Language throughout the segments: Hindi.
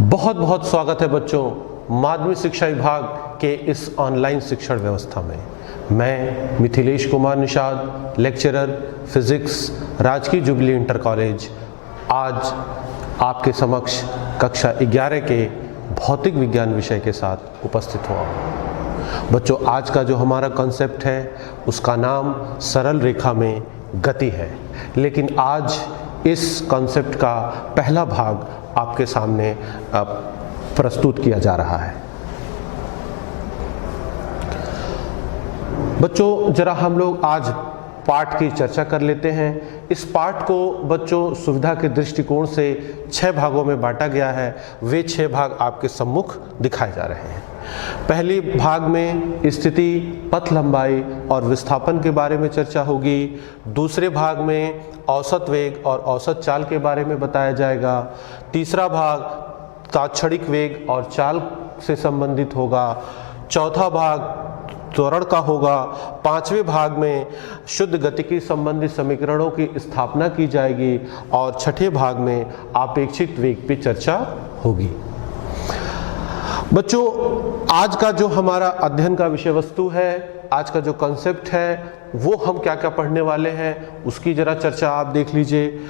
बहुत बहुत स्वागत है बच्चों माध्यमिक शिक्षा विभाग के इस ऑनलाइन शिक्षण व्यवस्था में। मैं मिथिलेश कुमार निषाद, लेक्चरर फिजिक्स, राजकीय जुबली इंटर कॉलेज, आज आपके समक्ष कक्षा 11 के भौतिक विज्ञान विषय के साथ उपस्थित हुआ हूँ। बच्चों, आज का जो हमारा कॉन्सेप्ट है उसका नाम सरल रेखा में गति है, लेकिन आज इस कॉन्सेप्ट का पहला भाग आपके सामने प्रस्तुत किया जा रहा है। बच्चों, जरा हम लोग आज पाठ की चर्चा कर लेते हैं। इस पाठ को बच्चों सुविधा के दृष्टिकोण से 6 भागों में बांटा गया है। वे 6 भाग आपके सम्मुख दिखाए जा रहे हैं। पहले भाग में स्थिति, पथ लंबाई और विस्थापन के बारे में चर्चा होगी। दूसरे भाग में औसत वेग और औसत चाल के बारे में बताया जाएगा। तीसरा भाग तात्क्षणिक वेग और चाल से संबंधित होगा। चौथा भाग त्वरण का होगा। 5वें भाग में शुद्ध गतिकी संबंधी समीकरणों की स्थापना की जाएगी और 6ठे भाग में आपेक्षिक वेग पे चर्चा होगी। बच्चों, आज का जो हमारा अध्ययन का विषय वस्तु है, आज का जो कॉन्सेप्ट है, वो हम क्या क्या पढ़ने वाले हैं उसकी जरा चर्चा आप देख लीजिए।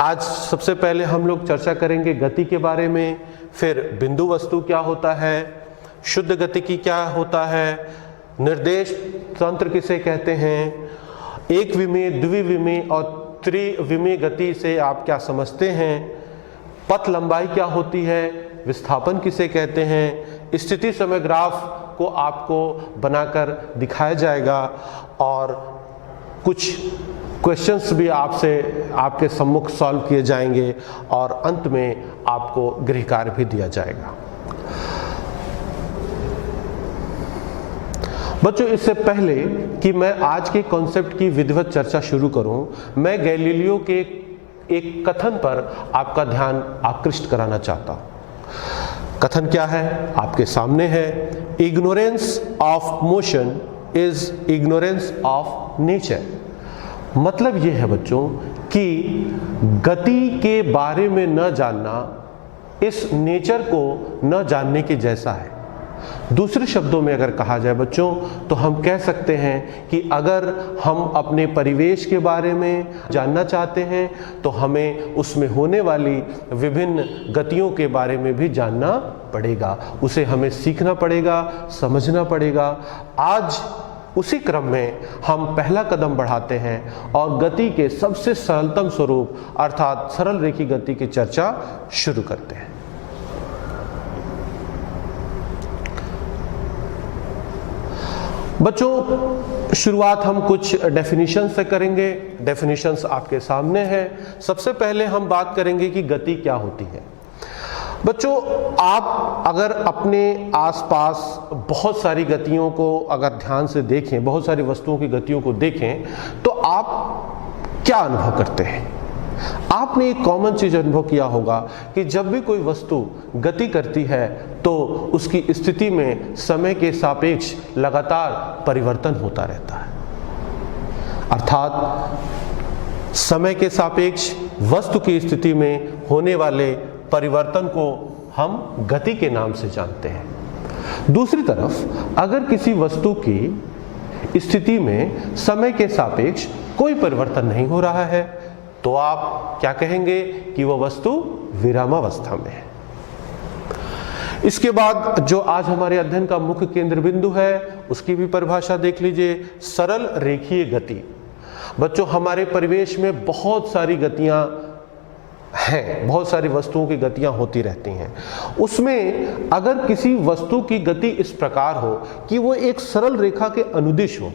आज सबसे पहले हम लोग चर्चा करेंगे गति के बारे में, फिर बिंदु वस्तु क्या होता है, शुद्ध गतिकी क्या होता है, निर्देश तंत्र किसे कहते हैं, एक विमीय, द्विविमीय और त्रिविमीय गति से आप क्या समझते हैं, पथ लंबाई क्या होती है, विस्थापन किसे कहते हैं, स्थिति समय ग्राफ को आपको बनाकर दिखाया जाएगा और कुछ क्वेश्चंस भी आपके सम्मुख सॉल्व किए जाएंगे और अंत में आपको गृह कार्य भी दिया जाएगा। बच्चों, इससे पहले कि मैं आज के कॉन्सेप्ट की विधिवत चर्चा शुरू करूं, मैं गैलीलियो के एक कथन पर आपका ध्यान आकृष्ट कराना चाहता हूं। कथन क्या है? आपके सामने है, ignorance of motion is ignorance of nature. मतलब यह है बच्चों कि गति के बारे में न जानना इस नेचर को न जानने के जैसा है। दूसरे शब्दों में अगर कहा जाए बच्चों, तो हम कह सकते हैं कि अगर हम अपने परिवेश के बारे में जानना चाहते हैं तो हमें उसमें होने वाली विभिन्न गतियों के बारे में भी जानना पड़ेगा, उसे हमें सीखना पड़ेगा, समझना पड़ेगा। आज उसी क्रम में हम पहला कदम बढ़ाते हैं और गति के सबसे सरलतम स्वरूप अर्थात सरल रेखी गति की चर्चा शुरू करते हैं। बच्चों, शुरुआत हम कुछ डेफिनेशन से करेंगे। डेफिनेशंस आपके सामने हैं। सबसे पहले हम बात करेंगे कि गति क्या होती है। बच्चों, आप अगर अपने आसपास बहुत सारी गतियों को अगर ध्यान से देखें, बहुत सारी वस्तुओं की गतियों को देखें, तो आप क्या अनुभव करते हैं? आपने एक कॉमन चीज अनुभव किया होगा कि जब भी कोई वस्तु गति करती है तो उसकी स्थिति में समय के सापेक्ष लगातार परिवर्तन होता रहता है। अर्थात समय के सापेक्ष वस्तु की स्थिति में होने वाले परिवर्तन को हम गति के नाम से जानते हैं। दूसरी तरफ अगर किसी वस्तु की स्थिति में समय के सापेक्ष कोई परिवर्तन नहीं हो रहा है तो आप क्या कहेंगे कि वह वस्तु विरामावस्था में है। इसके बाद जो आज हमारे अध्ययन का मुख्य केंद्र बिंदु है उसकी भी परिभाषा देख लीजिए, सरल रेखीय गति। बच्चों, हमारे परिवेश में बहुत सारी गतियां हैं, बहुत सारी वस्तुओं की गतियां होती रहती हैं। उसमें अगर किसी वस्तु की गति इस प्रकार हो कि वो एक सरल रेखा के अनुदिश हो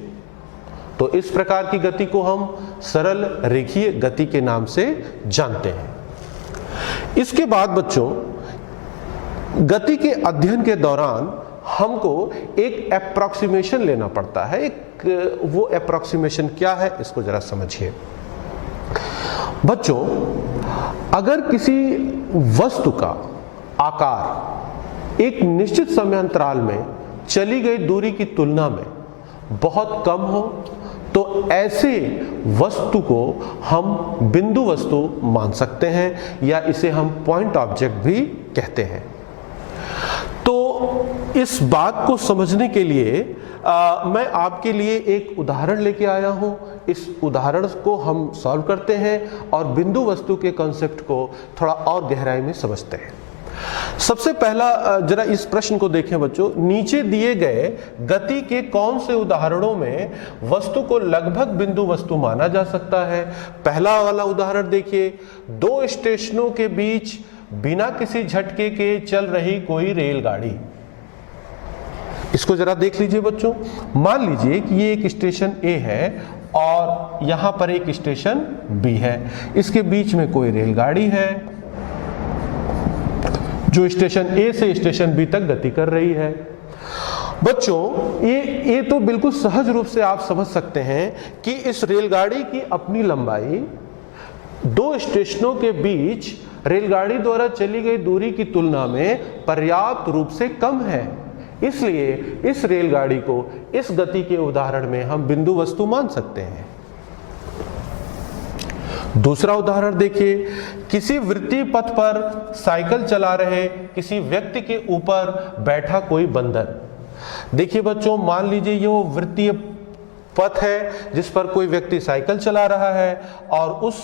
तो इस प्रकार की गति को हम सरल रेखीय गति के नाम से जानते हैं। इसके बाद बच्चों, गति के अध्ययन के दौरान हमको एक अप्रॉक्सीमेशन लेना पड़ता है। वो अप्रॉक्सीमेशन क्या है, इसको जरा समझिए। बच्चों, अगर किसी वस्तु का आकार एक निश्चित समय अंतराल में चली गई दूरी की तुलना में बहुत कम हो तो ऐसे वस्तु को हम बिंदु वस्तु मान सकते हैं या इसे हम पॉइंट ऑब्जेक्ट भी कहते हैं। इस बात को समझने के लिए मैं आपके लिए एक उदाहरण लेके आया हूं। इस उदाहरण को हम सॉल्व करते हैं और बिंदु वस्तु के कॉन्सेप्ट को थोड़ा और गहराई में समझते हैं। सबसे पहला जरा इस प्रश्न को देखें बच्चों। नीचे दिए गए गति के कौन से उदाहरणों में वस्तु को लगभग बिंदु वस्तु माना जा सकता है? पहला वाला उदाहरण देखिए, दो स्टेशनों के बीच बिना किसी झटके के चल रही कोई रेलगाड़ी। इसको जरा देख लीजिए बच्चों। मान लीजिए कि ये एक स्टेशन ए है और यहां पर एक स्टेशन बी है। इसके बीच में कोई रेलगाड़ी है जो स्टेशन ए से स्टेशन बी तक गति कर रही है। बच्चों ये तो बिल्कुल सहज रूप से आप समझ सकते हैं कि इस रेलगाड़ी की अपनी लंबाई दो स्टेशनों के बीच रेलगाड़ी द्वारा चली गई दूरी की तुलना में पर्याप्त रूप से कम है। इसलिए इस रेलगाड़ी को इस गति के उदाहरण में हम बिंदु वस्तु मान सकते हैं। दूसरा उदाहरण देखिए, किसी वृत्तीय पथ पर साइकिल चला रहे किसी व्यक्ति के ऊपर बैठा कोई बंदर। देखिए बच्चों, मान लीजिए ये वो वृत्तीय पथ है जिस पर कोई व्यक्ति साइकिल चला रहा है और उस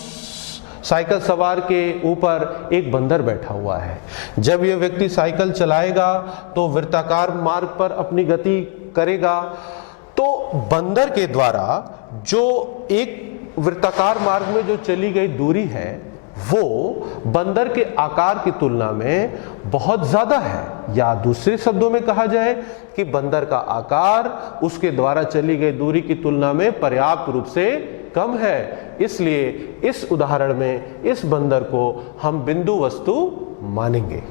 साइकिल सवार के ऊपर एक बंदर बैठा हुआ है। जब यह व्यक्ति साइकिल चलाएगा तो वृत्ताकार मार्ग पर अपनी गति करेगा, तो बंदर के द्वारा जो एक वृत्ताकार मार्ग में जो चली गई दूरी है वो बंदर के आकार की तुलना में बहुत ज्यादा है, या दूसरे शब्दों में कहा जाए कि बंदर का आकार उसके द्वारा चली गई दूरी की तुलना में पर्याप्त रूप से कम है। इसलिए इस उदाहरण में इस बंदर को हम बिंदु वस्तु मानेंगे।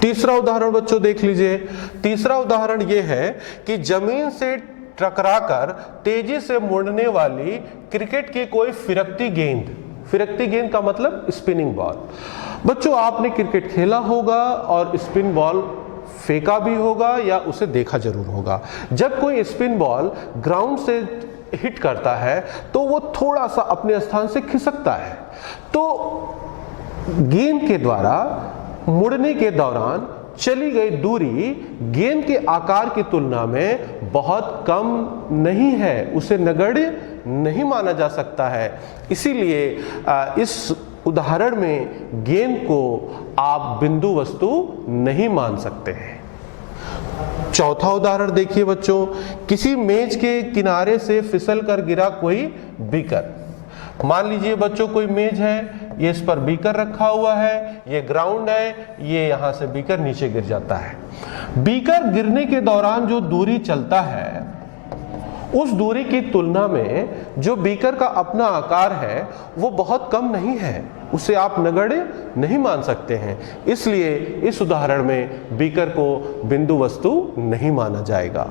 तीसरा उदाहरण बच्चों देख लीजिए। तीसरा उदाहरण यह है कि जमीन से टकराकर तेजी से मुड़ने वाली क्रिकेट की कोई फिरकती गेंद। फिरकती गेंद का मतलब स्पिनिंग बॉल। बच्चों आपने क्रिकेट खेला होगा और स्पिन बॉल फेंका भी होगा या उसे देखा जरूर होगा। जब कोई स्पिन बॉल ग्राउंड से हिट करता है तो वो थोड़ा सा अपने स्थान से खिसकता है, तो गेंद के द्वारा मुड़ने के दौरान चली गई दूरी गेंद के आकार की तुलना में बहुत कम नहीं है, उसे नगण्य नहीं माना जा सकता है। इसीलिए इस उदाहरण में गेंद को आप बिंदु वस्तु नहीं मान सकते हैं। चौथा उदाहरण देखिए बच्चों, किसी मेज के किनारे से फिसल कर गिरा कोई बीकर। मान लीजिए बच्चों कोई मेज है, ये इस पर बीकर रखा हुआ है, ये ग्राउंड है, ये यहां से बीकर नीचे गिर जाता है। बीकर गिरने के दौरान जो दूरी चलता है उस दूरी की तुलना में जो बीकर का अपना आकार है वो बहुत कम नहीं है, उसे आप नगण्य नहीं मान सकते हैं। इसलिए इस उदाहरण में बीकर को बिंदु वस्तु नहीं माना जाएगा।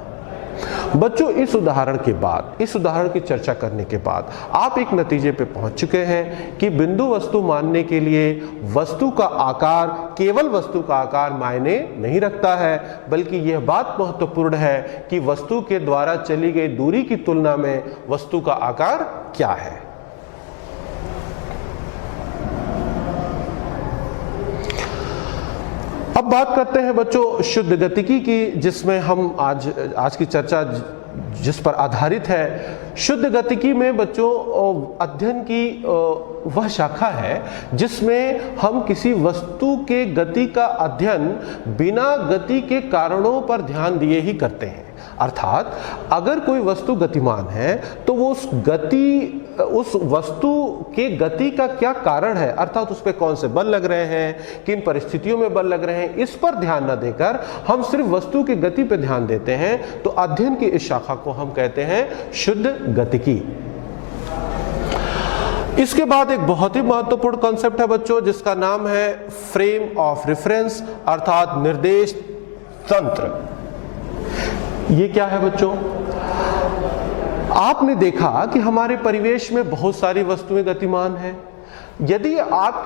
बच्चों इस उदाहरण के बाद, इस उदाहरण की चर्चा करने के बाद आप एक नतीजे पे पहुंच चुके हैं कि बिंदु वस्तु मानने के लिए वस्तु का आकार, केवल वस्तु का आकार मायने नहीं रखता है, बल्कि यह बात महत्वपूर्ण है कि वस्तु के द्वारा चली गई दूरी की तुलना में वस्तु का आकार क्या है। अब बात करते हैं बच्चों शुद्ध गतिकी की, जिसमें हम आज की चर्चा जिस पर आधारित है। शुद्ध गतिकी में बच्चों अध्ययन की वह शाखा है जिसमें हम किसी वस्तु के गति का अध्ययन बिना गति के कारणों पर ध्यान दिए ही करते हैं। अर्थात अगर कोई वस्तु गतिमान है तो वो उस वस्तु के गति का क्या कारण है, अर्थात उस पर कौन से बल लग रहे हैं, किन परिस्थितियों में बल लग रहे हैं, इस पर ध्यान न देकर हम सिर्फ वस्तु की गति पर ध्यान देते हैं, तो अध्ययन की इस शाखा को हम कहते हैं शुद्ध गतिकी। इसके बाद एक बहुत ही महत्वपूर्ण कॉन्सेप्ट है बच्चों जिसका नाम है फ्रेम ऑफ रेफरेंस, अर्थात निर्देश तंत्र। ये क्या है बच्चों? आपने देखा कि हमारे परिवेश में बहुत सारी वस्तुएं गतिमान हैं। यदि आप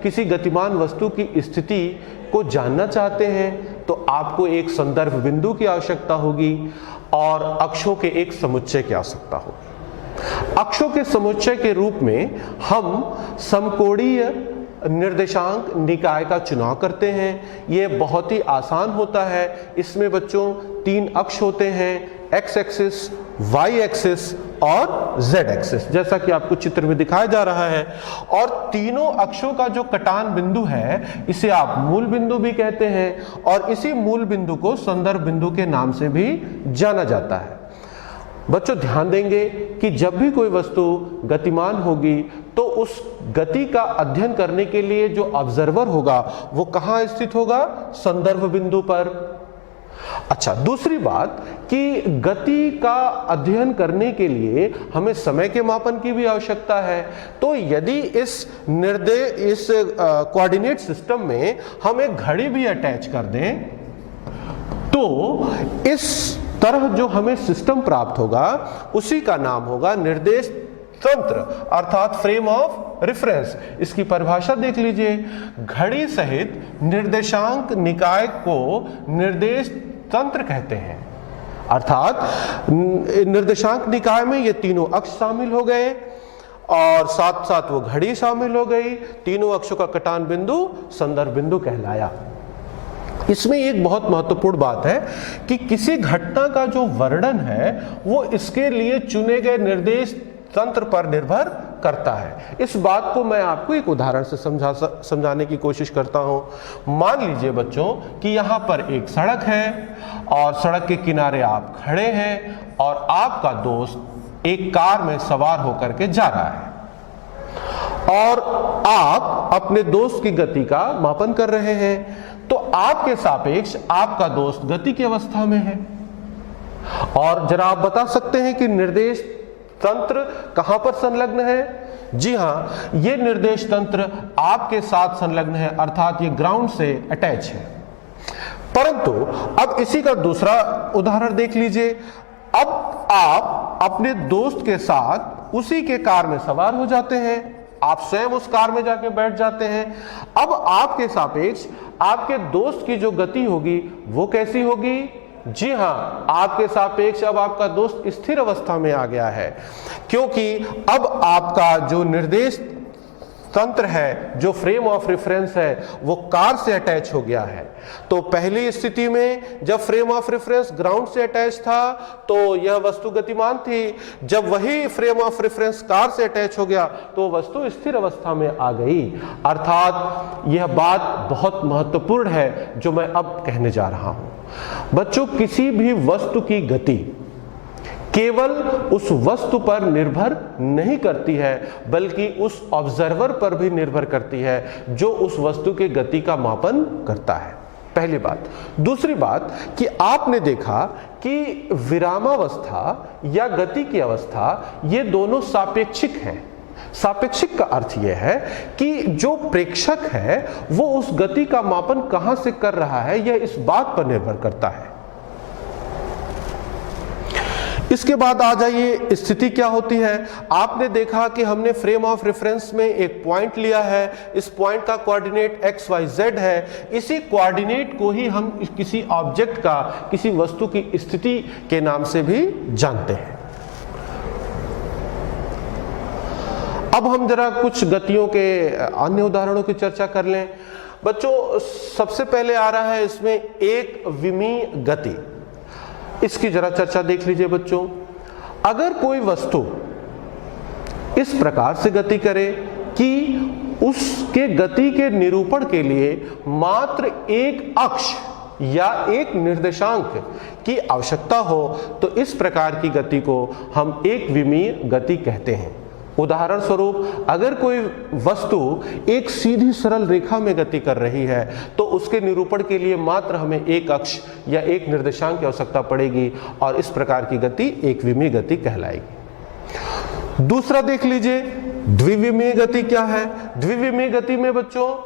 किसी गतिमान वस्तु की स्थिति को जानना चाहते हैं तो आपको एक संदर्भ बिंदु की आवश्यकता होगी और अक्षों के एक समुच्चय की आवश्यकता होगी। अक्षों के समुच्चय के रूप में हम समकोणीय निर्देशांक निकाय का चुनाव करते हैं। ये बहुत ही आसान होता है। इसमें बच्चों 3 अक्ष होते हैं, एक्स एक्सिस, वाई एक्सिस और जेड एक्सिस, जैसा कि आपको चित्र में दिखाया जा रहा है। और तीनों अक्षों का जो कटान बिंदु है इसे आप मूल बिंदु भी कहते हैं और इसी मूल बिंदु को संदर्भ बिंदु के नाम से भी जाना जाता है। बच्चों ध्यान देंगे कि जब भी कोई वस्तु गतिमान होगी तो उस गति का अध्ययन करने के लिए जो ऑब्जर्वर होगा वो कहाँ स्थित होगा? संदर्भ बिंदु पर। अच्छा, दूसरी बात कि गति का अध्ययन करने के लिए हमें समय के मापन की भी आवश्यकता है। तो यदि इस कोऑर्डिनेट सिस्टम में हम एक घड़ी भी अटैच कर दें तो इस तरह जो हमें सिस्टम प्राप्त होगा उसी का नाम होगा निर्देश तंत्र, अर्थात फ्रेम ऑफ रेफरेंस। इसकी परिभाषा देख लीजिए, घड़ी सहित निर्देशांक निकाय को निर्देश तंत्र कहते हैं। अर्थात निर्देशांक निकाय में ये तीनों अक्ष शामिल हो गए और साथ साथ वो घड़ी शामिल हो गई। तीनों अक्षों का कटान बिंदु संदर्भ बिंदु कहलाया। इसमें एक बहुत महत्वपूर्ण बात है कि किसी घटना का जो वर्णन है वो इसके लिए चुने गए निर्देश तंत्र पर निर्भर करता है। इस बात को मैं आपको एक उदाहरण से समझाने की कोशिश करता हूं। मान लीजिए बच्चों कि यहाँ पर एक सड़क है और सड़क के किनारे आप खड़े हैं और आपका दोस्त एक कार में सवार होकर के जा रहा है और आप अपने दोस्त की गति का मापन कर रहे हैं। तो आपके सापेक्ष आपका दोस्त गति की अवस्था में है। और जरा आप बता सकते हैं कि निर्देश तंत्र कहां पर संलग्न है? जी हां, ये निर्देश तंत्र आपके साथ संलग्न है, अर्थात ये ग्राउंड से अटैच है। परंतु अब इसी का दूसरा उदाहरण देख लीजिए। अब आप अपने दोस्त के साथ उसी के कार में सवार हो जाते हैं, आप स्वयं उस कार में जाके बैठ जाते हैं। अब आपके सापेक्ष आपके दोस्त की जो गति होगी वो कैसी होगी? जी हां, आपके सापेक्ष अब आपका दोस्त स्थिर अवस्था में आ गया है, क्योंकि अब आपका जो निर्देश तंत्र है, जो फ्रेम ऑफ रेफरेंस है, वो कार से अटैच हो गया है। तो पहली स्थिति में जब फ्रेम ऑफ रेफरेंस ग्राउंड से अटैच था तो यह वस्तु गतिमान थी। जब वही फ्रेम ऑफ रेफरेंस कार से अटैच हो गया तो वस्तु स्थिर अवस्था में आ गई। अर्थात यह बात बहुत महत्वपूर्ण है जो मैं अब कहने जा रहा हूं। बच्चों, किसी भी वस्तु की गति केवल उस वस्तु पर निर्भर नहीं करती है बल्कि उस ऑब्जर्वर पर भी निर्भर करती है जो उस वस्तु के गति का मापन करता है। पहली बात। दूसरी बात कि आपने देखा कि विरामावस्था या गति की अवस्था ये दोनों सापेक्षिक हैं। सापेक्षिक का अर्थ यह है कि जो प्रेक्षक है वो उस गति का मापन कहां से कर रहा है यह इस बात पर निर्भर करता है। इसके बाद आ जाइए, स्थिति क्या होती है। आपने देखा कि हमने फ्रेम ऑफ रेफरेंस में एक पॉइंट लिया है, इस पॉइंट का कोऑर्डिनेट एक्स वाई जेड है। इसी कोऑर्डिनेट को ही हम किसी ऑब्जेक्ट का, किसी वस्तु की स्थिति के नाम से भी जानते हैं। अब हम जरा कुछ गतियों के अन्य उदाहरणों की चर्चा कर लें। बच्चों, सबसे पहले आ रहा है इसमें एक विमीय गति। इसकी जरा चर्चा देख लीजिए बच्चों। अगर कोई वस्तु इस प्रकार से गति करे कि उसके गति के निरूपण के लिए मात्र एक अक्ष या एक निर्देशांक की आवश्यकता हो तो इस प्रकार की गति को हम एक विमीय गति कहते हैं। उदाहरण स्वरूप, अगर कोई वस्तु एक सीधी सरल रेखा में गति कर रही है तो उसके निरूपण के लिए मात्र हमें एक अक्ष या एक निर्देशांक की आवश्यकता पड़ेगी और इस प्रकार की गति एक विमीय गति कहलाएगी। दूसरा देख लीजिए, द्विविमीय गति क्या है। द्विविमीय गति में बच्चों,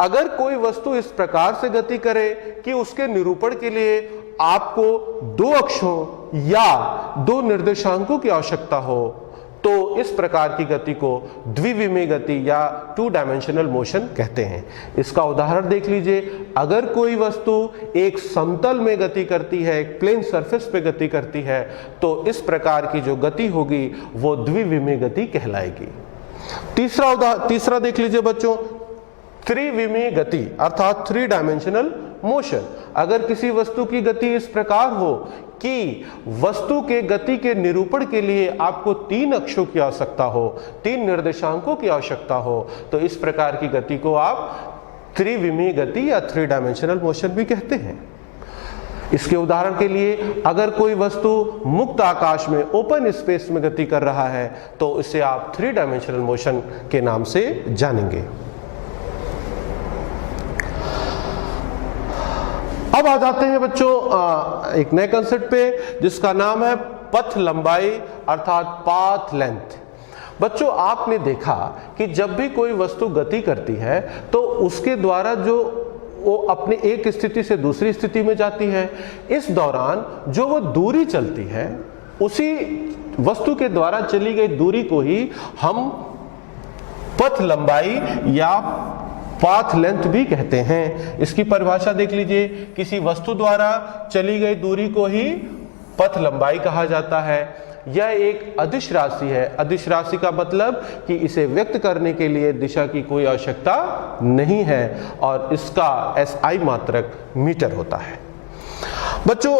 अगर कोई वस्तु इस प्रकार से गति करे कि उसके निरूपण के लिए आपको दो अक्षों या दो निर्देशांकों की आवश्यकता हो तो इस प्रकार की गति को द्विविमीय गति या टू डायमेंशनल मोशन कहते हैं। इसका उदाहरण देख लीजिए। अगर कोई वस्तु एक समतल में गति करती है, एक प्लेन सरफेस पे गति करती है तो इस प्रकार की जो गति होगी वो द्विविमीय गति कहलाएगी। तीसरा देख लीजिए बच्चों, त्रिविमीय गति अर्थात 3 डायमेंशनल मोशन। अगर किसी वस्तु की गति इस प्रकार हो कि वस्तु के गति के निरूपण के लिए आपको 3 अक्षों की आवश्यकता हो, 3 निर्देशांकों की आवश्यकता हो, तो इस प्रकार की गति को आप त्रिविमीय गति या 3 डायमेंशनल मोशन भी कहते हैं। इसके उदाहरण के लिए अगर कोई वस्तु मुक्त आकाश में ओपन स्पेस में गति कर रहा है तो इसे आप 3 डायमेंशनल मोशन के नाम से जानेंगे। अब आ जाते हैं बच्चों एक नए कंसेप्ट पे जिसका नाम है पथ लंबाई अर्थात पाथ लेंथ। बच्चों आपने देखा कि जब भी कोई वस्तु गति करती है तो उसके द्वारा जो वो अपने एक स्थिति से दूसरी स्थिति में जाती है, इस दौरान जो वो दूरी चलती है उसी वस्तु के द्वारा चली गई दूरी को ही हम पथ लंबाई या पाथ लेंथ भी कहते हैं। इसकी परिभाषा देख लीजिए, किसी वस्तु द्वारा चली गई दूरी को ही पथ लंबाई कहा जाता है। यह एक अदिश राशि है। अदिश राशि का मतलब कि इसे व्यक्त करने के लिए दिशा की कोई आवश्यकता नहीं है और इसका SI मात्रक मीटर होता है। बच्चों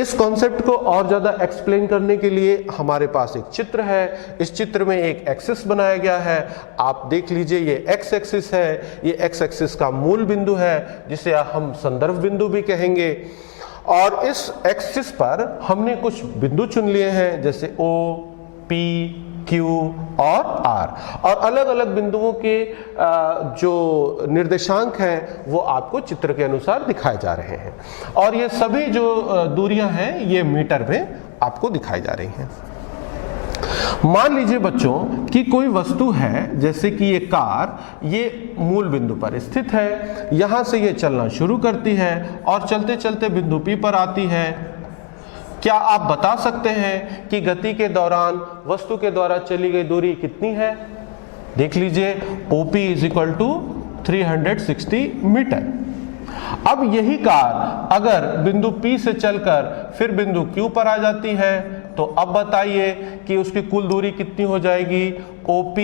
इस कॉन्सेप्ट को और ज्यादा एक्सप्लेन करने के लिए हमारे पास एक चित्र है। इस चित्र में एक एक्सिस बनाया गया है। आप देख लीजिए, ये एक्स एक्सिस है। ये एक्स एक्सिस का मूल बिंदु है जिसे हम संदर्भ बिंदु भी कहेंगे। और इस एक्सिस पर हमने कुछ बिंदु चुन लिए हैं जैसे O, P, Q और R, और अलग अलग बिंदुओं के जो निर्देशांक हैं वो आपको चित्र के अनुसार दिखाए जा रहे हैं और ये सभी जो दूरियां हैं ये मीटर में आपको दिखाई जा रही हैं। मान लीजिए बच्चों कि कोई वस्तु है जैसे कि ये कार, ये मूल बिंदु पर स्थित है। यहां से ये चलना शुरू करती है और चलते चलते बिंदु P पर आती है। क्या आप बता सकते हैं कि गति के दौरान वस्तु के द्वारा चली गई दूरी कितनी है? देख लीजिए, OP = 360 मीटर। अब यही कार अगर बिंदु P से चलकर फिर बिंदु Q पर आ जाती है तो अब बताइए कि उसकी कुल दूरी कितनी हो जाएगी? OP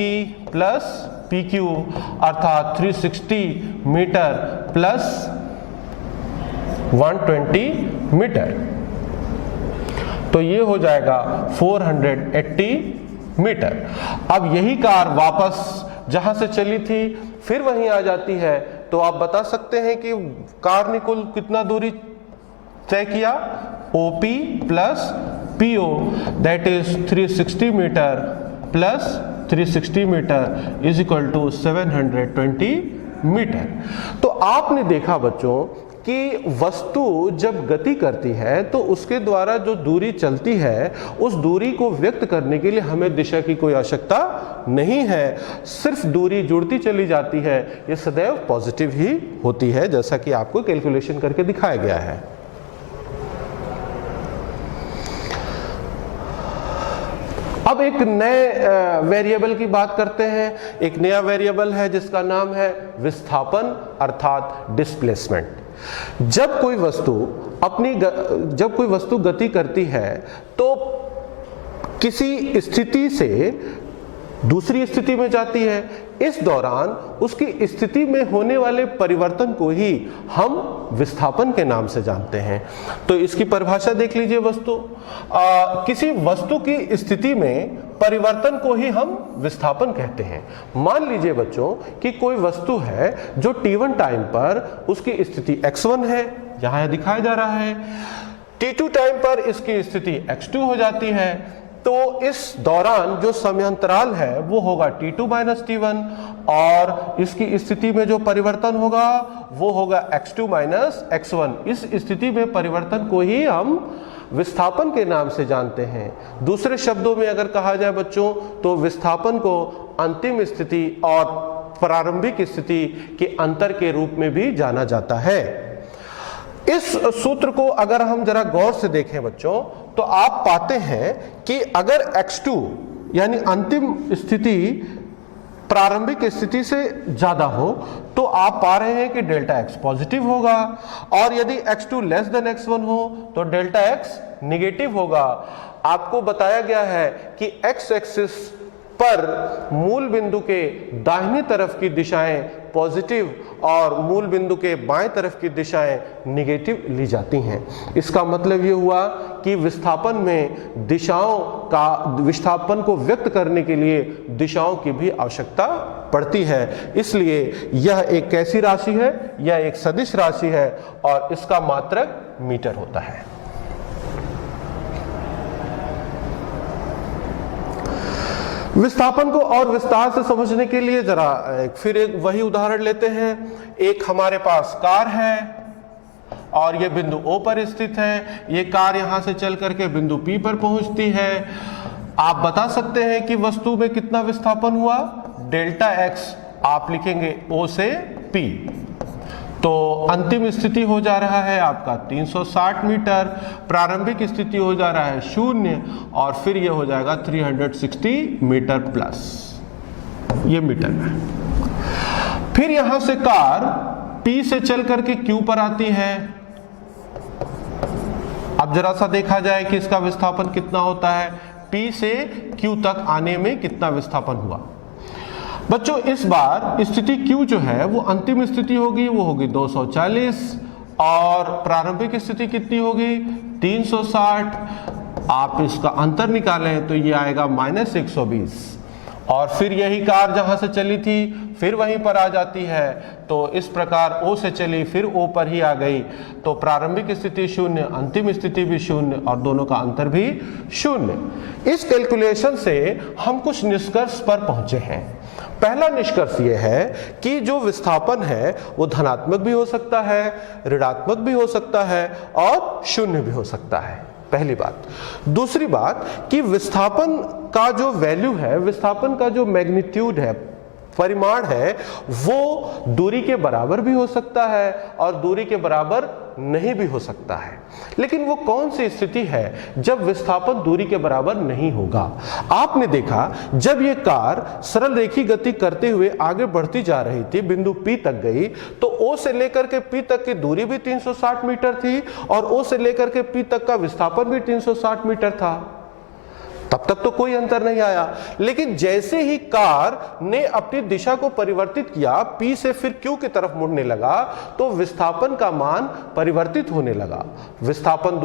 प्लस PQ अर्थात 360 मीटर प्लस 120 मीटर, तो ये हो जाएगा 480 मीटर। अब यही कार वापस जहां से चली थी फिर वहीं आ जाती है, तो आप बता सकते हैं कि कार ने कुल कितना दूरी तय किया? OP plus PO that is 360 metre plus 360 metre is equal to 720 metre. तो आपने देखा बच्चों कि वस्तु जब गति करती है तो उसके द्वारा जो दूरी चलती है उस दूरी को व्यक्त करने के लिए हमें दिशा की कोई आवश्यकता नहीं है, सिर्फ दूरी जुड़ती चली जाती है। ये सदैव पॉजिटिव ही होती है जैसा कि आपको कैलकुलेशन करके दिखाया गया है। अब एक नए वेरिएबल की बात करते हैं। एक नया वेरिएबल है जिसका नाम है विस्थापन अर्थात डिस्प्लेसमेंट। जब कोई वस्तु गति करती है तो किसी स्थिति से दूसरी स्थिति में जाती है। इस दौरान उसकी स्थिति में होने वाले परिवर्तन को ही हम विस्थापन के नाम से जानते हैं। तो इसकी परिभाषा देख लीजिए। किसी वस्तु की स्थिति में परिवर्तन को ही हम विस्थापन कहते हैं। मान लीजिए बच्चों कि कोई वस्तु है जो t1 टाइम पर उसकी स्थिति x1 है, यहां दिखाया जा रहा है। t2 टाइम पर इसकी स्थिति x2 हो जाती है, तो इस दौरान जो समयांतराल है वो होगा t2 माइनस t1 और इसकी स्थिति में जो परिवर्तन होगा वो होगा x2 माइनस x1। इस स्थिति में परिवर्तन को ही हम विस्थापन के नाम से जानते हैं। दूसरे शब्दों में अगर कहा जाए बच्चों तो विस्थापन को अंतिम स्थिति और प्रारंभिक स्थिति के अंतर के रूप में भी जाना जाता है। इस सूत्र को अगर हम जरा गौर से देखें बच्चों तो आप पाते हैं कि अगर x2 यानी अंतिम स्थिति प्रारंभिक स्थिति से ज्यादा हो तो आप पा रहे हैं कि डेल्टा x पॉजिटिव होगा और यदि x2 लेस देन x1 हो तो डेल्टा x निगेटिव होगा। आपको बताया गया है कि x एक्सिस पर मूल बिंदु के दाहिनी तरफ की दिशाएं पॉजिटिव और मूल बिंदु के बाएं तरफ की दिशाएं निगेटिव ली जाती हैं। इसका मतलब ये हुआ कि विस्थापन में विस्थापन को व्यक्त करने के लिए दिशाओं की भी आवश्यकता पड़ती है। इसलिए यह एक कैसी राशि है? यह एक सदिश राशि है और इसका मात्रक मीटर होता है। विस्थापन को और विस्तार से समझने के लिए जरा फिर एक वही उदाहरण लेते हैं। एक हमारे पास कार है और ये बिंदु O पर स्थित है। ये कार यहां से चल करके बिंदु P पर पहुंचती है। आप बता सकते हैं कि वस्तु में कितना विस्थापन हुआ? डेल्टा x आप लिखेंगे O से P। तो अंतिम स्थिति हो जा रहा है आपका 360 मीटर, प्रारंभिक स्थिति हो जा रहा है 0 और फिर ये हो जाएगा 360 मीटर प्लस, ये मीटर में। फिर यहां से कार P से चल करके Q पर आती है। अब जरा सा देखा जाए कि इसका विस्थापन कितना होता है। P से Q तक आने में कितना विस्थापन हुआ? बच्चों इस बार स्थिति Q जो है वो अंतिम स्थिति होगी, वो होगी 240 और प्रारंभिक स्थिति कितनी होगी? 360। आप इसका अंतर निकालें तो ये आएगा -120 और फिर यही कार जहां से चली थी फिर वहीं पर आ जाती है। तो इस प्रकार O से चली फिर O पर ही आ गई, तो प्रारंभिक स्थिति 0, अंतिम स्थिति भी 0 और दोनों का अंतर भी 0। इस कैलकुलेशन से हम कुछ निष्कर्ष पर पहुंचे हैं। पहला निष्कर्ष यह है कि जो विस्थापन है वो धनात्मक भी हो सकता है, ऋणात्मक भी हो सकता है और 0 भी हो सकता है। पहली बात। दूसरी बात कि विस्थापन का जो वैल्यू है, विस्थापन का जो मैग्नीट्यूड है, परिमाण है, वो दूरी के बराबर भी हो सकता है और दूरी के बराबर नहीं भी हो सकता है। लेकिन वो कौन सी स्थिति है जब विस्थापन दूरी के बराबर नहीं होगा? आपने देखा जब ये कार सरल रेखीय गति करते हुए आगे बढ़ती जा रही थी, बिंदु P तक गई, तो O से लेकर के P तक की दूरी भी 360 मीटर थी और O से लेकर के P तक का विस्थापन भी 360 मीटर था। तब तक तो कोई अंतर नहीं आया। लेकिन जैसे ही कार ने अपनी दिशा को परिवर्तित किया, P से फिर Q की तरफ मुड़ने लगा, तो विस्थापन का मान परिवर्तित होने लगा। विस्थापन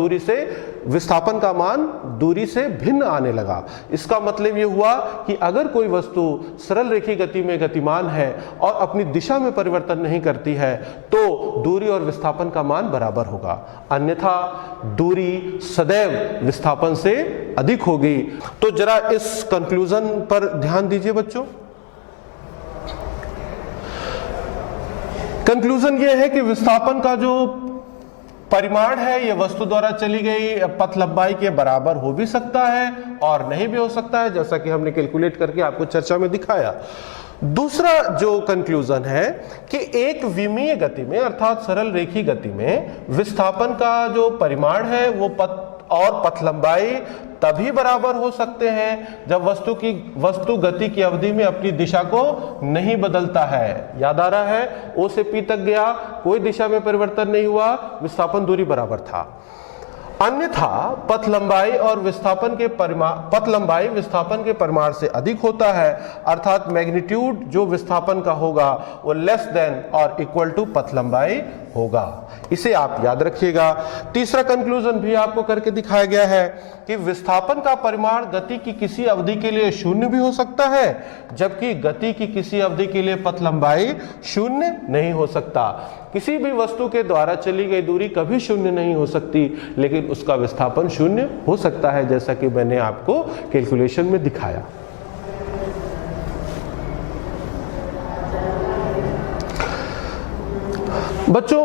का मान दूरी से भिन्न आने लगा। इसका मतलब यह हुआ कि अगर कोई वस्तु सरल रेखीय गति में गतिमान है और अपनी दिशा में परिवर्तन नहीं करती है तो दूरी और विस्थापन का मान बराबर होगा, अन्यथा दूरी सदैव विस्थापन से अधिक होगी। तो जरा इस कंक्लूजन पर ध्यान दीजिए बच्चों। कंक्लूजन यह है कि विस्थापन का जो परिमाण है ये वस्तु द्वारा चली गई पथ लंबाई के बराबर हो भी सकता है और नहीं भी हो सकता है, जैसा कि हमने कैलकुलेट करके आपको चर्चा में दिखाया। दूसरा जो कंक्लूजन है कि एक विमीय गति में अर्थात सरल रेखीय गति में विस्थापन का जो परिमाण है वो पथ लंबाई तभी बराबर हो सकते हैं जब वस्तु गति की अवधि में अपनी दिशा को नहीं बदलता है। याद आ रहा है, O से P तक गया, कोई दिशा में परिवर्तन नहीं हुआ, विस्थापन दूरी बराबर था। अन्यथा पथ लंबाई विस्थापन के परिमाण से अधिक होता है, अर्थात मैग्नीट्यूड जो विस्थापन का होगा वो लेस देन और इक्वल टू पथ लंबाई होगा। इसे आप याद रखिएगा। तीसरा कंक्लूजन भी आपको करके दिखाया गया है कि विस्थापन का परिमाण गति की किसी अवधि के लिए 0 भी हो सकता है, जबकि गति की किसी अवधि के लिए पथ लंबाई 0 नहीं हो सकता। किसी भी वस्तु के द्वारा चली गई दूरी कभी 0 नहीं हो सकती, लेकिन उसका विस्थापन 0 हो सकता है, जैसा कि मैंने आपको कैलकुलेशन में दिखाया। बच्चों,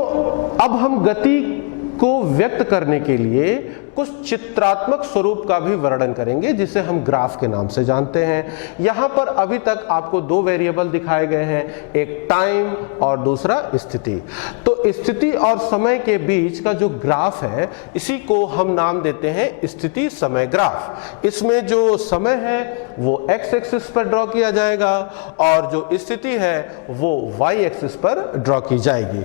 अब हम गति को व्यक्त करने के लिए कुछ चित्रात्मक स्वरूप का भी वर्णन करेंगे, जिसे हम ग्राफ के नाम से जानते हैं। यहां पर अभी तक आपको 2 वेरिएबल दिखाए गए हैं, एक टाइम और दूसरा स्थिति। तो स्थिति और समय के बीच का जो ग्राफ है, इसी को हम नाम देते हैं स्थिति समय ग्राफ। इसमें जो समय है वो x एक्सिस पर ड्रॉ किया जाएगा और जो स्थिति है वो y एक्सिस पर ड्रॉ की जाएगी।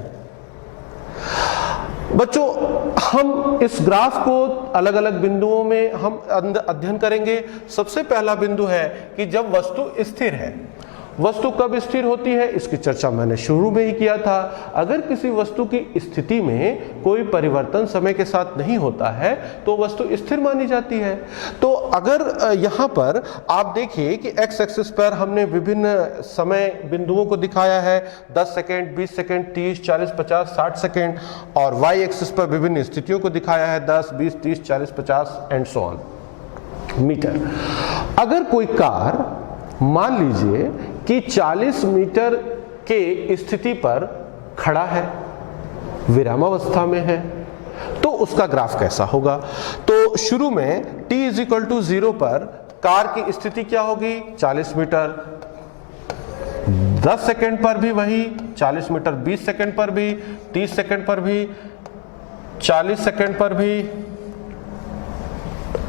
बच्चों, हम इस ग्राफ को अलग अलग बिंदुओं में हम अध्ययन करेंगे। सबसे पहला बिंदु है कि जब वस्तु स्थिर है। वस्तु कब स्थिर होती है, इसकी चर्चा मैंने शुरू में ही किया था। अगर किसी वस्तु की स्थिति में कोई परिवर्तन समय के साथ नहीं होता है तो वस्तु स्थिर मानी जाती है। तो अगर यहाँ पर आप देखिए कि एक्स एक्सिस पर हमने विभिन्न समय बिंदुओं को दिखाया है, 10 सेकेंड, 20 सेकेंड, 30, 40, 50, 60 सेकेंड, और वाई एक्सिस पर विभिन्न स्थितियों को दिखाया है, 10, 20, 30, 40, 50 एंड सो ऑन मीटर। अगर कोई कार मान लीजिए कि 40 मीटर के स्थिति पर खड़ा है, विरामावस्था में है, तो उसका ग्राफ कैसा होगा? तो शुरू में t = 0 पर कार की स्थिति क्या होगी? 40 मीटर। 10 सेकंड पर भी वही 40 मीटर, 20 सेकंड पर भी, 30 सेकंड पर भी, 40 सेकंड पर भी,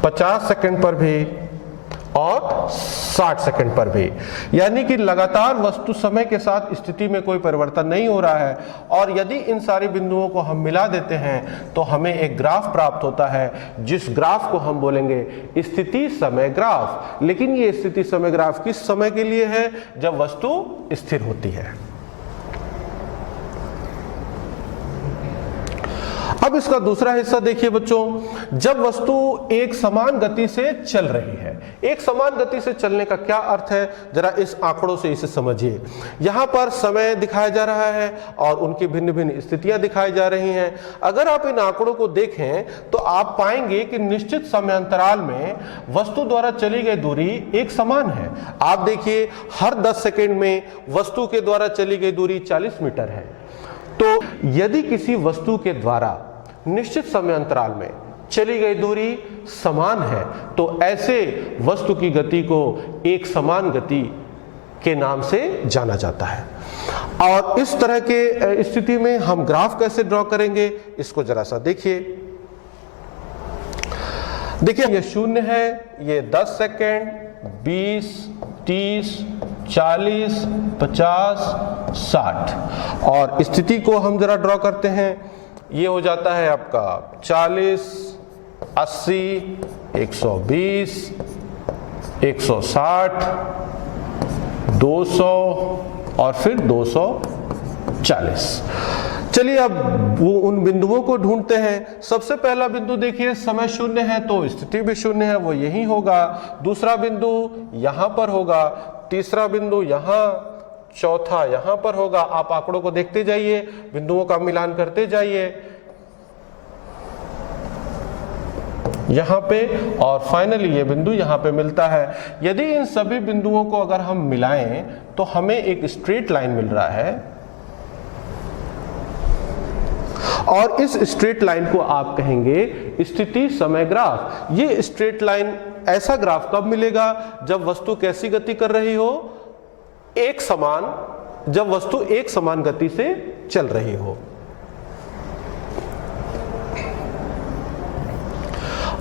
50 सेकंड पर भी और 60 सेकंड पर भी। यानी कि लगातार वस्तु समय के साथ स्थिति में कोई परिवर्तन नहीं हो रहा है। और यदि इन सारे बिंदुओं को हम मिला देते हैं तो हमें एक ग्राफ प्राप्त होता है, जिस ग्राफ को हम बोलेंगे स्थिति समय ग्राफ। लेकिन ये स्थिति समय ग्राफ किस समय के लिए है? जब वस्तु स्थिर होती है। अब इसका दूसरा हिस्सा देखिए बच्चों, जब वस्तु एक समान गति से चल रही है। एक समान गति से चलने का क्या अर्थ है, जरा इस आंकड़ों से इसे समझिए। यहाँ पर समय दिखाया जा रहा है और उनकी भिन्न भिन्न स्थितियां दिखाई जा रही हैं। अगर आप इन आंकड़ों को देखें तो आप पाएंगे कि निश्चित समय अंतराल में वस्तु द्वारा चली गई दूरी एक समान है। आप देखिए, हर 10 सेकेंड में वस्तु के द्वारा चली गई दूरी 40 मीटर है। तो यदि किसी वस्तु के द्वारा निश्चित समय अंतराल में चली गई दूरी समान है तो ऐसे वस्तु की गति को एक समान गति के नाम से जाना जाता है। और इस तरह के स्थिति में हम ग्राफ कैसे ड्रॉ करेंगे, इसको जरा सा देखिए। देखिए, ये 0 है, ये 10 सेकेंड, 20, 30, 40, 50, 60, और स्थिति को हम जरा ड्रॉ करते हैं। ये हो जाता है आपका 40, 80, 120, 160, 200 और फिर 240। चलिए अब वो उन बिंदुओं को ढूंढते हैं। सबसे पहला बिंदु देखिए, समय 0 है तो स्थिति भी 0 है, वो यही होगा। दूसरा बिंदु यहां पर होगा, तीसरा बिंदु यहां, चौथा यहां पर होगा। आप आंकड़ों को देखते जाइए, बिंदुओं का मिलान करते जाइए यहां पे, और फाइनली ये बिंदु यहां पे मिलता है। यदि इन सभी बिंदुओं को अगर हम मिलाएं तो हमें एक स्ट्रेट लाइन मिल रहा है, और इस स्ट्रेट लाइन को आप कहेंगे स्थिति समय ग्राफ। ये स्ट्रेट लाइन ऐसा ग्राफ कब मिलेगा? जब वस्तु कैसी गति कर रही हो? एक समान, जब वस्तु एक समान गति से चल रही हो।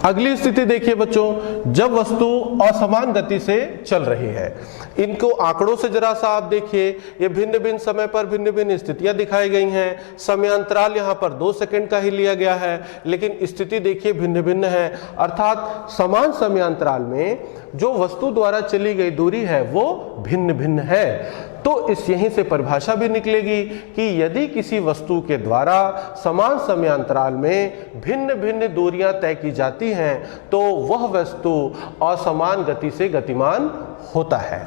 अगली स्थिति देखिए बच्चों, जब वस्तु असमान गति से चल रही है। इनको आंकड़ों से जरा सा आप देखिए, ये भिन्न भिन्न समय पर भिन्न भिन्न स्थितियां दिखाई गई हैं। समय अंतराल यहाँ पर 2 सेकंड का ही लिया गया है, लेकिन स्थिति देखिए भिन्न भिन्न है। अर्थात समान समय अंतराल में जो वस्तु द्वारा चली गई दूरी है वो भिन्न भिन्न है। तो इस यहीं से परिभाषा भी निकलेगी कि यदि किसी वस्तु के द्वारा समान समय अंतराल में भिन्न भिन्न दूरियां तय की जाती हैं तो वह वस्तु असमान गति से गतिमान होता है।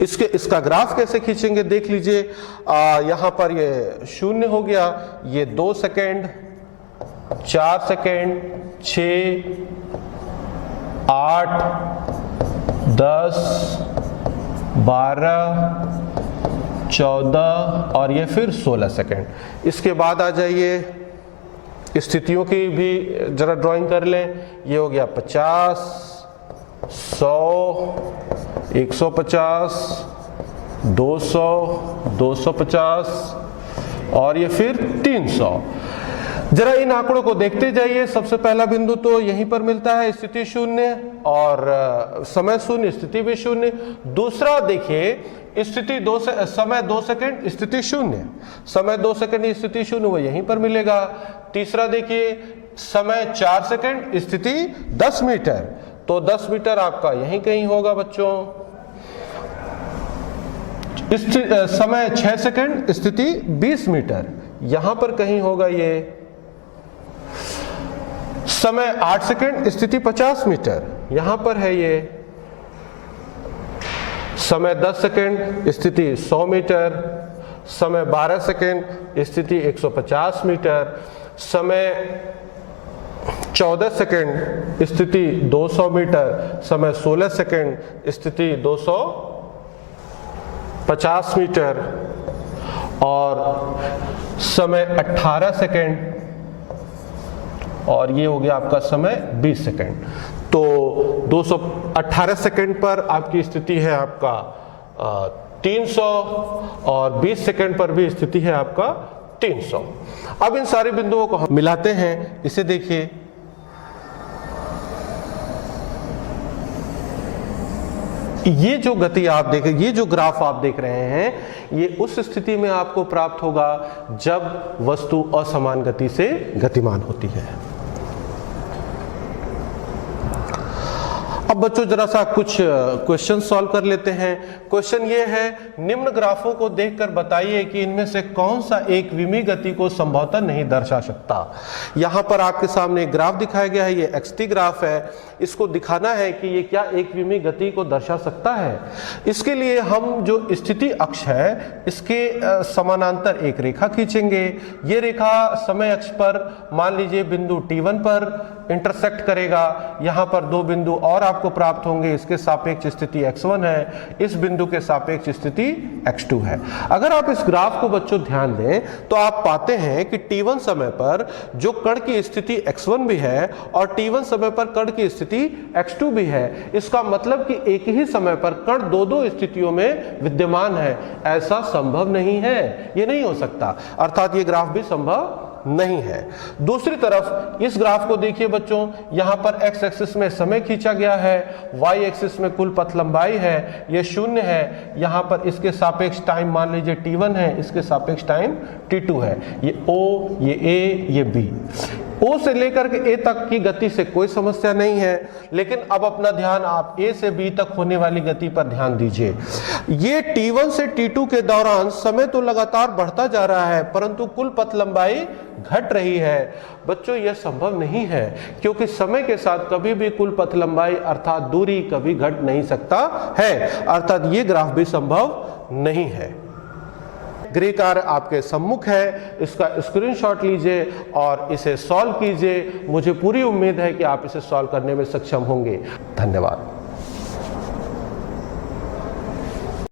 इसका ग्राफ कैसे खींचेंगे देख लीजिए। यहाँ पर ये 0 हो गया, ये 2 सेकेंड, 4 सेकेंड, 6, 8, 10, 12, 14 और ये फिर 16 सेकेंड। इसके बाद आ जाइए स्थितियों की भी जरा ड्राइंग कर लें। ये हो गया 50, 100, 150, 200, 250 और ये फिर 300। जरा इन आंकड़ों को देखते जाइए। सबसे पहला बिंदु तो यहीं पर मिलता है, स्थिति 0 और समय 0, स्थिति भी 0। दूसरा देखिए स्थिति 2 से समय 2 सेकंड स्थिति 0, समय 2 सेकंड स्थिति 0 वो यहीं पर मिलेगा। तीसरा देखिए समय 4 सेकंड स्थिति 10 मीटर, तो 10 मीटर आपका यहीं कहीं होगा बच्चों। समय 6 सेकंड स्थिति 20 मीटर, यहां पर कहीं होगा ये। समय 8 सेकंड स्थिति 50 मीटर, यहां पर है ये। समय 10 सेकंड स्थिति 100 मीटर, समय 12 सेकंड स्थिति 150 मीटर, समय 14 सेकंड स्थिति 200 मीटर, समय 16 सेकंड स्थिति 250 मीटर और समय 18 सेकंड और ये हो गया आपका समय 20 सेकंड। तो 218 सेकंड पर आपकी स्थिति है आपका 300 और 20 सेकंड पर भी स्थिति है आपका 300। अब इन सारे बिंदुओं को हम मिलाते हैं। इसे देखिए, ये जो गति आप देख, ये जो ग्राफ आप देख रहे हैं, ये उस स्थिति में आपको प्राप्त होगा जब वस्तु असमान गति से गतिमान होती है। अब बच्चों जरा सा कुछ क्वेश्चन सॉल्व कर लेते हैं। क्वेश्चन ये है, निम्न ग्राफों को देखकर बताइए कि इनमें से कौन सा एक विमीय गति को संभवतः नहीं दर्शा सकता। यहां पर आपके सामने एक ग्राफ दिखाया गया है, ये xt ग्राफ है। इसको दिखाना है कि ये क्या एक विमीय गति को दर्शा सकता है। इसके लिए हम जो स्थिति अक्ष है इसके समानांतर एक रेखा खींचेंगे। ये रेखा समय अक्ष पर मान लीजिए बिंदु T1 पर इंटरसेक्ट करेगा। यहां पर दो बिंदु और आपको प्राप्त होंगे, इसके सापेक्ष स्थिति x1 है, इस बिंदु के सापेक्ष स्थिति x2 है। अगर आप इस ग्राफ को बच्चों ध्यान दें तो आप पाते हैं कि T1 समय पर जो कण की स्थिति x1 भी है और T1 समय पर कण की स्थिति x2 भी है। इसका मतलब कि एक ही समय पर कण दो स्थितियों में विद्यमान है। ऐसा संभव नहीं है, ये नहीं हो सकता, अर्थात ये ग्राफ भी संभव नहीं है। दूसरी तरफ इस ग्राफ को देखिए बच्चों, यहां पर x एक्सिस में समय खींचा गया है, y एक्सिस में कुल पथ लंबाई है, ये 0 है। यहां पर इसके सापेक्ष टाइम मान लीजिए T1 है, इसके सापेक्ष टाइम T2 है। ये O, ये A, ये B। O से लेकर के A तक की गति से कोई समस्या नहीं है, लेकिन अब अपना ध्यान आप A से B तक होने वाली गति पर ध्यान दीजिए। ये T1 से T2 के दौरान समय तो लगातार बढ़ता जा रहा है, परंतु कुल पथ लंबाई घट रही है। बच्चों यह संभव नहीं है, क्योंकि समय के साथ कभी भी कुल पथ लंबाई अर्थात दूरी कभी घट नहीं सकता है, अर्थात ये ग्राफ भी संभव नहीं है। गृह कार्य आपके सम्मुख है, इसका स्क्रीनशॉट लीजिए और इसे सॉल्व कीजिए। मुझे पूरी उम्मीद है कि आप इसे सॉल्व करने में सक्षम होंगे। धन्यवाद।